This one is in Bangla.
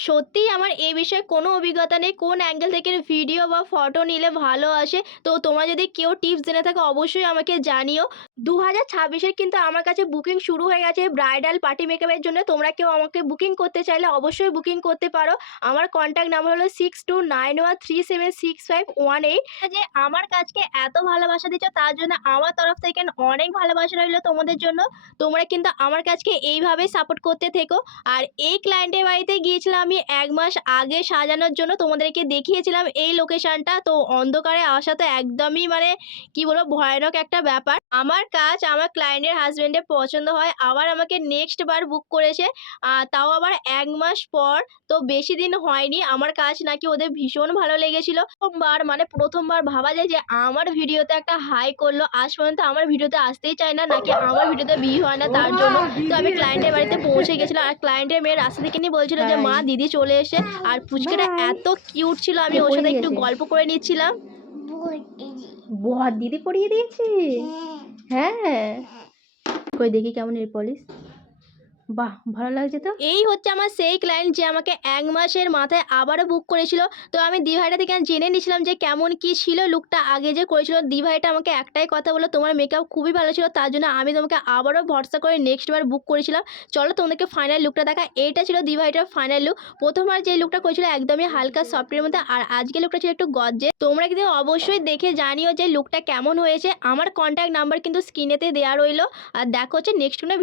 সত্যিই আমার এই বিষয়ে কোনো অভিজ্ঞতা নেই। কোন অ্যাঙ্গেল থেকে ভিডিও বা ফটো নিলে ভালো আসে। তো তোমরা যদি কেউ টিপস জেনে থাকো অবশ্যই আমাকে জানিও। ২০২৬ এর কিন্তু আমার কাছে বুকিং শুরু হয়ে গেছে ব্রাইডাল পার্টি মেকআপের জন্য। তোমরা কেউ আমাকে বুকিং করতে চাইলে অবশ্যই বুকিং করতে পারো। আমার কনট্যাক্ট নাম্বার হলো 6291376518। যে আমার কাজকে এত ভালোবাসা দিচ্ছ তার জন্য আমার তরফ থেকে অনেক ভালোবাসা রইলো তোমাদের জন্য। তোমরা কিন্তু আমার কাজকে এইভাবেই সাপোর্ট করতে থেকো। আর এই ক্লায়েন্টের বাড়িতে গিয়েছিলাম আমি ১ মাস আগে সাজানোর জন্য। তোমাদেরকে দেখিয়েছিলাম এই লোকেশনটা। তো অন্ধকারে আসা তো একদমই মানে কি বলবো ভয়ানক একটা ব্যাপার। আমার কাজ আমার ক্লায়েন্টের হাসব্যান্ডের পছন্দ হয়। আবার আমাকে নেক্সট বার বুক করেছে। তাও আবার ১ মাস পর। তো বেশি দিন হয়নি। আমার কাজ নাকি ওদের ভীষণ ভালো লেগেছিল। প্রথমবার ভাবা যায় যে আমার ভিডিওতে একটা হাই করলো। আজ পর্যন্ত আমার ভিডিওতে আসতেই চায় না, নাকি আমার ভিডিওতে ভিউ হয় না তার জন্য। তো আমি ক্লায়েন্টের বাড়িতে পৌঁছে গেছিলাম। আর ক্লায়েন্টের মেয়ে রাস্তা থেকে নিয়ে বলছিল যে, হাই, "মা দিদি চলে এসেছে।" আর পুচকেটা বাই। এত কিউট ছিল, আমি কে ওর সাথে পড়িয়ে একটু দিয়েছে? গল্প করে নিচ্ছিলাম। বড় দিদি পড়িয়ে দিয়েছে? হ্যাঁ। কই দেখি কেমন নেল পলিশ। বাহ! ভালো লাগছে তো। এই হচ্ছে আমার সেই ক্লায়েন্ট যে আমাকে ১ মাসের মাথায় আবারও বুক করেছিল। তো আমি দিভাইটা থেকে জেনে নিয়েছিলাম যে কেমন কি ছিল লুকটা আগে যে করেছিল। দিভাইটা আমাকে একটাই কথা বলল, "তোমার মেকআপ খুবই ভালো ছিল। তার জন্য আমি তোমাকে আবারও ভরসা করে নেক্সট বার বুক করেছিলাম। চলো তোমাদেরকে ফাইনাল লুকটা দেখাই।" এইটা ছিল দিভাইটার ফাইনাল লুক। ১ম বার যে লুকটা করেছিল একদমই হালকা সফটের মধ্যে, আর আজকের লুকটা ছিল একটু গর্জিয়াস। তোমরা কিন্তু অবশ্যই দেখে জানিও যে লুকটা কেমন হয়েছে। আমার কনট্যাক্ট নাম্বার কিন্তু স্ক্রিনেতে দেয়া রইলো। আর দেখা হচ্ছে নেক্সট কোনো